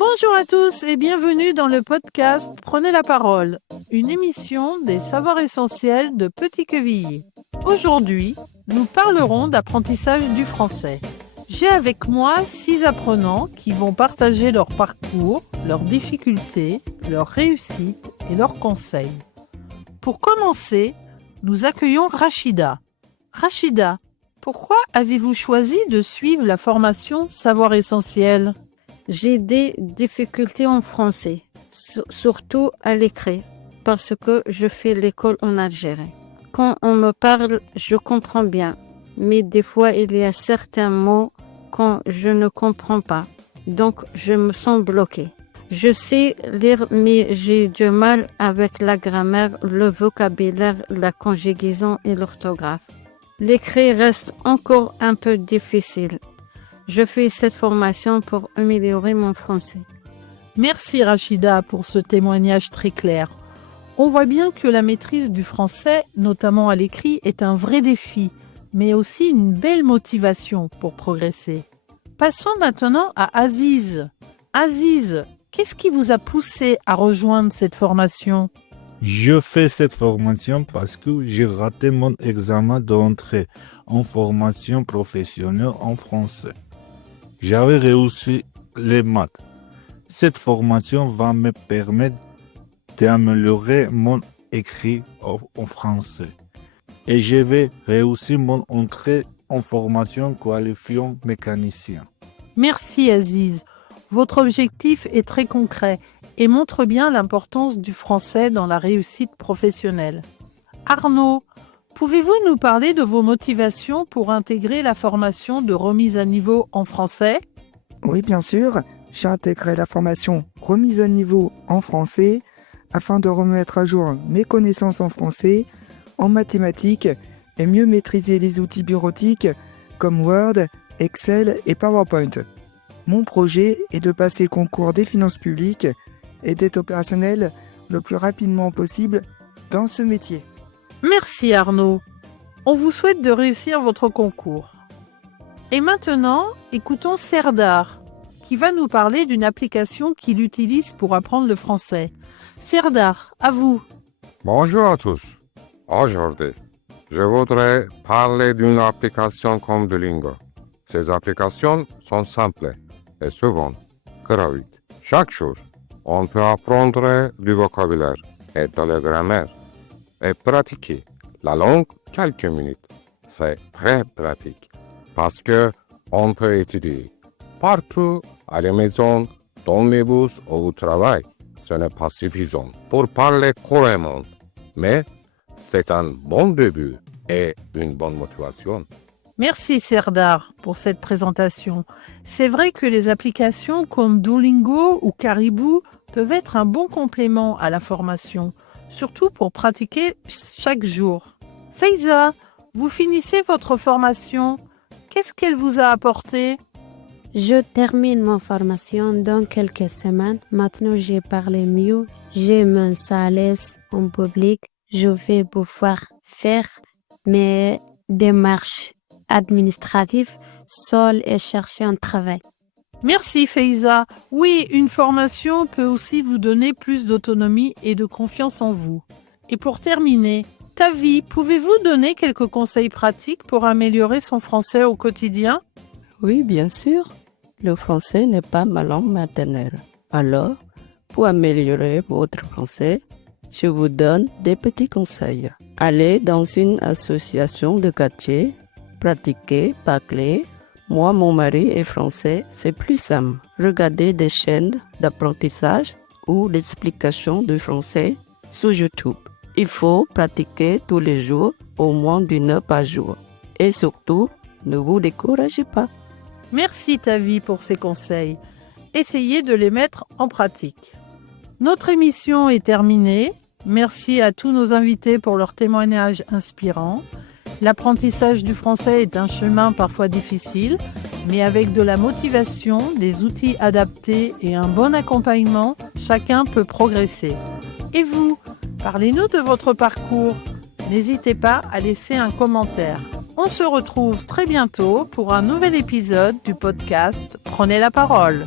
Bonjour à tous et bienvenue dans le podcast Prenez la parole, une émission des savoirs essentiels de Petit-Quevilly. Aujourd'hui, nous parlerons d'apprentissage du français. J'ai avec moi 6 apprenants qui vont partager leur parcours, leurs difficultés, leurs réussites et leurs conseils. Pour commencer, nous accueillons Rachida. Rachida, pourquoi avez-vous choisi de suivre la formation Savoir essentiel ? J'ai des difficultés en français, surtout à l'écrit, parce que je fais l'école en Algérie. Quand on me parle, je comprends bien, mais des fois il y a certains mots que je ne comprends pas, donc je me sens bloquée. Je sais lire, mais j'ai du mal avec la grammaire, le vocabulaire, la conjugaison et l'orthographe. L'écrit reste encore un peu difficile. Je fais cette formation pour améliorer mon français. Merci Rachida pour ce témoignage très clair. On voit bien que la maîtrise du français, notamment à l'écrit, est un vrai défi, mais aussi une belle motivation pour progresser. Passons maintenant à Aziz. Aziz, qu'est-ce qui vous a poussé à rejoindre cette formation ? Je fais cette formation parce que j'ai raté mon examen d'entrée en formation professionnelle en français. J'avais réussi les maths. Cette formation va me permettre d'améliorer mon écrit en français. Et je vais réussir mon entrée en formation qualifiant mécanicien. Merci Aziz. Votre objectif est très concret et montre bien l'importance du français dans la réussite professionnelle. Arnaud, pouvez-vous nous parler de vos motivations pour intégrer la formation de remise à niveau en français ? Oui, bien sûr. J'ai intégré la formation remise à niveau en français afin de remettre à jour mes connaissances en français, en mathématiques et mieux maîtriser les outils bureautiques comme Word, Excel et PowerPoint. Mon projet est de passer le concours des finances publiques et d'être opérationnel le plus rapidement possible dans ce métier. Merci Arnaud. On vous souhaite de réussir votre concours. Et maintenant, écoutons Serdar, qui va nous parler d'une application qu'il utilise pour apprendre le français. Serdar, à vous. Bonjour à tous. Aujourd'hui, je voudrais parler d'une application comme Duolingo. Ces applications sont simples et souvent gratuites. Chaque jour, on peut apprendre du vocabulaire et de la grammaire et pratiquer la langue quelques minutes. C'est très pratique parce que on peut étudier partout à la maison, dans les bus ou au travail. Ce n'est pas suffisant pour parler couramment, mais c'est un bon début et une bonne motivation. Merci Serdar pour cette présentation. C'est vrai que les applications comme Duolingo ou Caribou peuvent être un bon complément à la formation, surtout pour pratiquer chaque jour. Faiza, vous finissez votre formation. Qu'est-ce qu'elle vous a apporté ? Je termine ma formation dans quelques semaines. Maintenant, j'ai parlé mieux. Je me sens à l'aise en public. Je vais pouvoir faire mes démarches administratives seule et chercher un travail. Merci Faiza. Oui, une formation peut aussi vous donner plus d'autonomie et de confiance en vous. Et pour terminer, Tavi, pouvez-vous donner quelques conseils pratiques pour améliorer son français au quotidien ? Oui, bien sûr. Le français n'est pas ma langue maternelle. Alors, pour améliorer votre français, je vous donne des petits conseils. Allez dans une association de quartier, pratiquez, parlez. Moi, mon mari est français, c'est plus simple. Regardez des chaînes d'apprentissage ou d'explication du français sur YouTube. Il faut pratiquer tous les jours, au moins d'une heure par jour. Et surtout, ne vous découragez pas. Merci Tavi pour ces conseils. Essayez de les mettre en pratique. Notre émission est terminée. Merci à tous nos invités pour leurs témoignages inspirants. L'apprentissage du français est un chemin parfois difficile, mais avec de la motivation, des outils adaptés et un bon accompagnement, chacun peut progresser. Et vous, parlez-nous de votre parcours. N'hésitez pas à laisser un commentaire. On se retrouve très bientôt pour un nouvel épisode du podcast Prenez la parole.